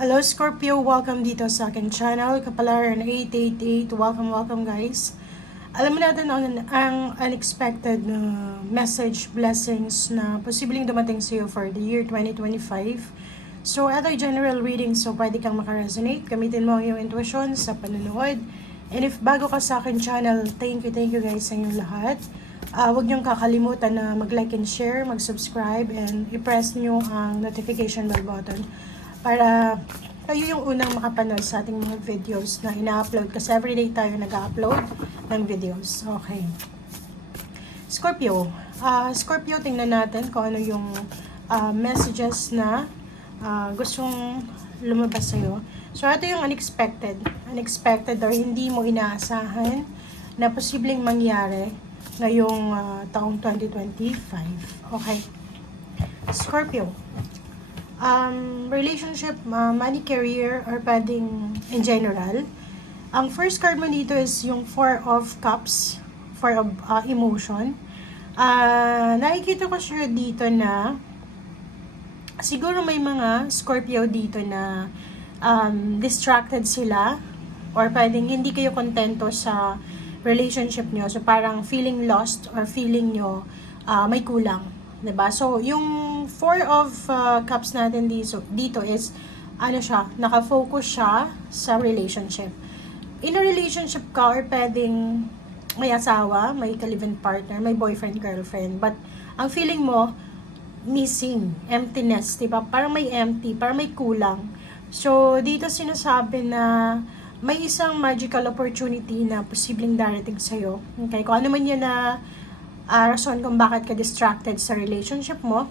Hello Scorpio, welcome dito sa aking channel, Kapalaran 888. Welcome guys. Alam mo natin ang unexpected na message, blessings na posibleng dumating sa iyo for the year 2025. So, ito ay general reading, so pwede kang makaresonate. Gamitin mo ang iyong intuition sa panonood. And if bago ka sa akin channel, thank you guys sa inyong lahat. Huwag niyong kakalimutan na mag-like and share, mag-subscribe, and i-press niyo ang notification bell button para kayo yung unang makapanood sa ating mga videos na ina-upload kasi everyday tayo nag-upload ng videos. Okay. Scorpio. Scorpio, tingnan natin kung ano yung messages na gustong lumabas sa'yo. So, ito yung unexpected. Unexpected or hindi mo inaasahan na posibleng mangyari ngayong taong 2025. Okay. Scorpio. Relationship, money, career, or pwedeng in general. Ang first card mo dito is yung Four of Cups, Four of Emotion. Nakikita ko siya dito na siguro may mga Scorpio dito na distracted sila or pwedeng hindi kayo kontento sa relationship nyo. So parang feeling lost or feeling nyo may kulang. Diba? So yung Four of Cups natin dito is ano siya, nakafocus siya sa relationship. In a relationship ka or pwedeng may asawa, may ka-live-in partner, may boyfriend, girlfriend, but ang feeling mo missing, emptiness, diba? Parang may empty, parang may kulang. So dito sinasabi na may isang magical opportunity na posibleng darating sa'yo. Okay, kung ano man yan na rason kung bakit ka distracted sa relationship mo,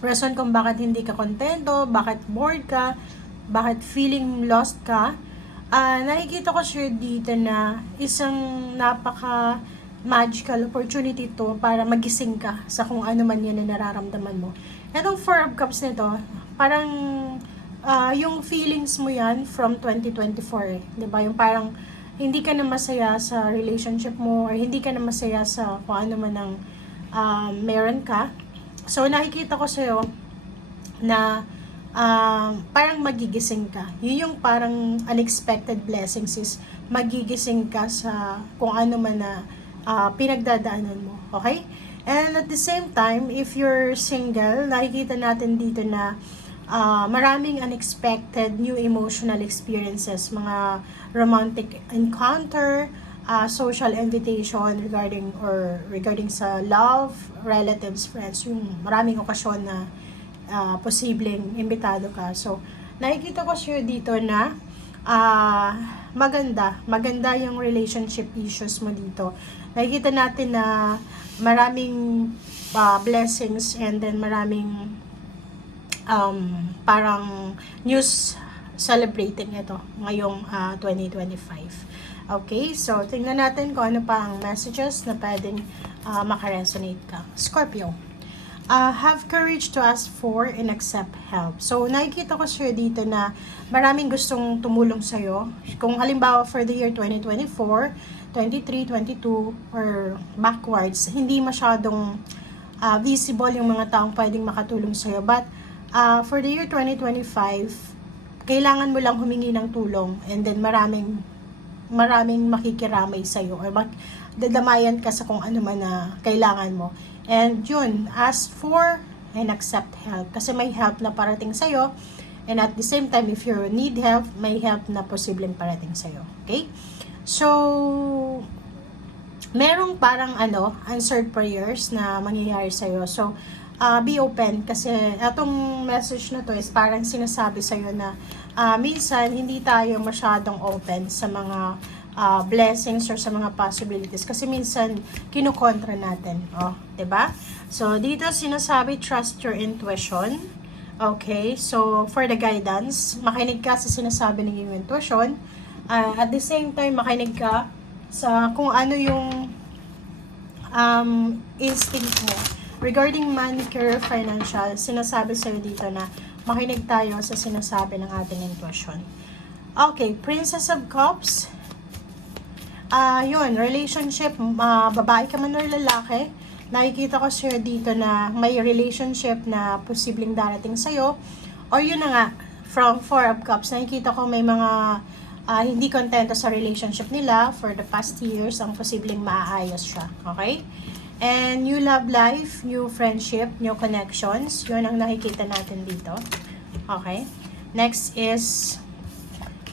rason kung bakit hindi ka kontento, bakit bored ka, bakit feeling lost ka, nakikita ko siya dito na isang napaka magical opportunity to para magising ka sa kung ano man yan na nararamdaman mo. Itong Four of Cups nito, parang yung feelings mo yan from 2024 diba? Yung parang hindi ka na masaya sa relationship mo or hindi ka na masaya sa kung ano man ang meron ka. So, nakikita ko sa'yo na parang magigising ka. Yun yung parang unexpected blessings is magigising ka sa kung ano man na pinagdadaanan mo. Okay? And at the same time, if you're single, nakikita natin dito na maraming unexpected new emotional experiences, mga romantic encounter, social invitation regarding sa love, relatives, friends, yung maraming okasyon na posibleng imbitado ka. So, nakikita ko siya dito na maganda yung relationship issues mo dito. Nakikita natin na maraming blessings and then maraming parang news celebrating ito ngayong 2025. Okay, so tingnan natin kung ano pa ang messages na pwedeng makaresonate ka. Scorpio, have courage to ask for and accept help. So nakikita ko siya dito na maraming gustong tumulong sa'yo. Kung halimbawa for the year 2024, 23, 22, or backwards, hindi masyadong visible yung mga taong pwedeng makatulong sa'yo. But for the year 2025, kailangan mo lang humingi ng tulong and then maraming makikiramay sa'yo or dadamayan ka sa kung ano man na kailangan mo. And yun, ask for and accept help. Kasi may help na parating sa'yo and at the same time, if you need help, may help na posibleng parating sa'yo. Okay? So, merong parang answered prayers na mangyayari sa'yo. So, be open kasi atong message na to is parang sinasabi sa'yo na minsan hindi tayo masyadong open sa mga blessings or sa mga possibilities kasi minsan kinukontra natin. Diba? So, dito sinasabi, trust your intuition. Okay? So, for the guidance, makinig ka sa sinasabi ng iyong intuition. At the same time, makinig ka sa kung ano yung instinct mo. Regarding money, career, financial, sinasabi sa'yo dito na makinig tayo sa sinasabi ng ating intuition. Okay, Princess of Cups. Yun, relationship, babae ka man or lalaki, nakikita ko sa'yo dito na may relationship na posibleng darating sa'yo, or yun na nga, from Four of Cups, nakikita ko may mga hindi kontento sa relationship nila for the past years. Ang posibleng maaayos siya. Okay? And new love life, new friendship, new connections. Yun ang nakikita natin dito. Okay? Next is,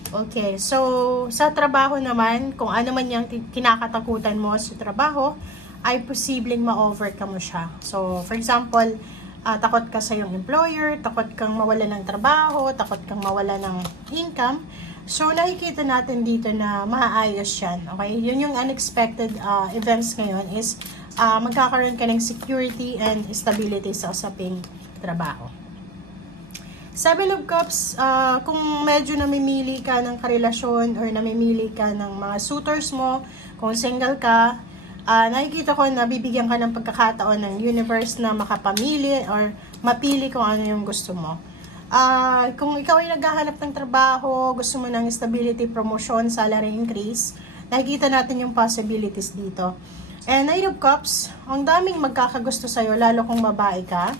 okay, so sa trabaho naman, kung ano man yung kinakatakutan mo sa trabaho, ay posibleng ma-overcome mo siya. So, for example, takot ka sa iyong employer, takot kang mawala ng trabaho, takot kang mawala ng income. So, nakikita natin dito na maayos yan. Okay? Yun yung unexpected events ngayon is magkakaroon ka ng security and stability sa usaping trabaho. Seven of Cups, kung medyo namimili ka ng karelasyon or namimili ka ng mga suitors mo, kung single ka, nakikita ko na bibigyan ka ng pagkakataon ng universe na makapamili or mapili kung ano yung gusto mo. Kung ikaw ay naghahanap ng trabaho, gusto mo ng stability, promotion, salary increase, nakikita natin yung possibilities dito. And Knight of Cups, ang daming magkakagusto sa'yo, lalo kung babae ka.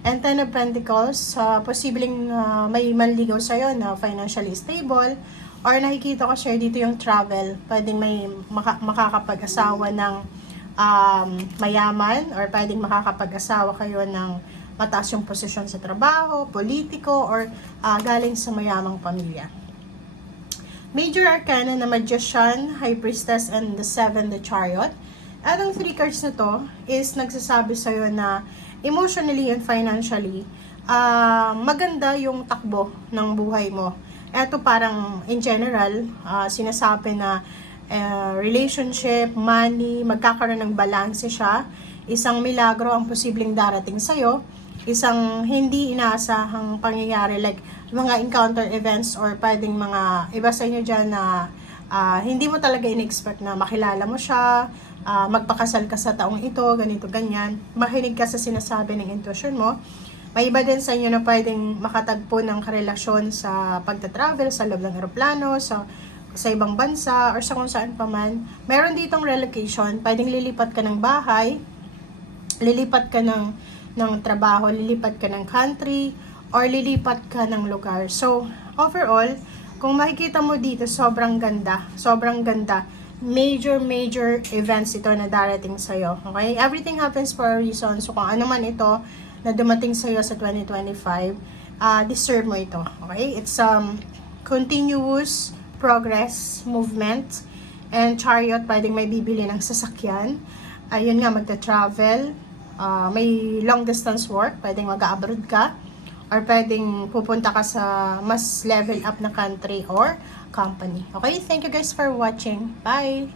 And Ten of Pentacles, posibleng may manligaw sa'yo na financially stable. Or nakikita ko share dito yung travel. Pwedeng may makakapag-asawa ng mayaman, or pwedeng makakapag-asawa kayo ng mataas yung posisyon sa trabaho, politiko, or galing sa mayamang pamilya. Major Arcana na Magician, High Priestess, and the Seven, the Chariot. At ang 3 cards na to is nagsasabi sa'yo na emotionally and financially, maganda yung takbo ng buhay mo. Ito parang in general, sinasabi na relationship, money, magkakaroon ng balance siya. Isang milagro ang posibleng darating sa'yo. Isang hindi inaasahang pangyayari like mga encounter events or pwedeng mga iba sa inyo dyan na hindi mo talaga in-expect na makilala mo siya, magpakasal ka sa taong ito, ganito, ganyan. Makinig ka sa sinasabi ng intuition mo. May iba din sa inyo na pwedeng makatagpo ng karelasyon sa pagta-travel, sa loob ng aeroplano, sa ibang bansa, or sa kung saan pa man. Meron ditong relocation, pwedeng lilipat ka ng bahay, lilipat ka ng trabaho, lilipat ka ng country, or lilipat ka ng lugar. So, overall, kung makikita mo dito, sobrang ganda. Sobrang ganda. Major events ito na darating sa'yo. Okay? Everything happens for a reason. So, kung ano man ito na dumating sa'yo sa 2025, deserve mo ito. Okay? It's continuous progress, movement, and Chariot, pwedeng may bibili ng sasakyan. Ayun nga, magta-travel. May long distance work, pwedeng mag-abroad ka, or pwedeng pupunta ka sa mas level up na country or company. Okay, thank you guys for watching. Bye!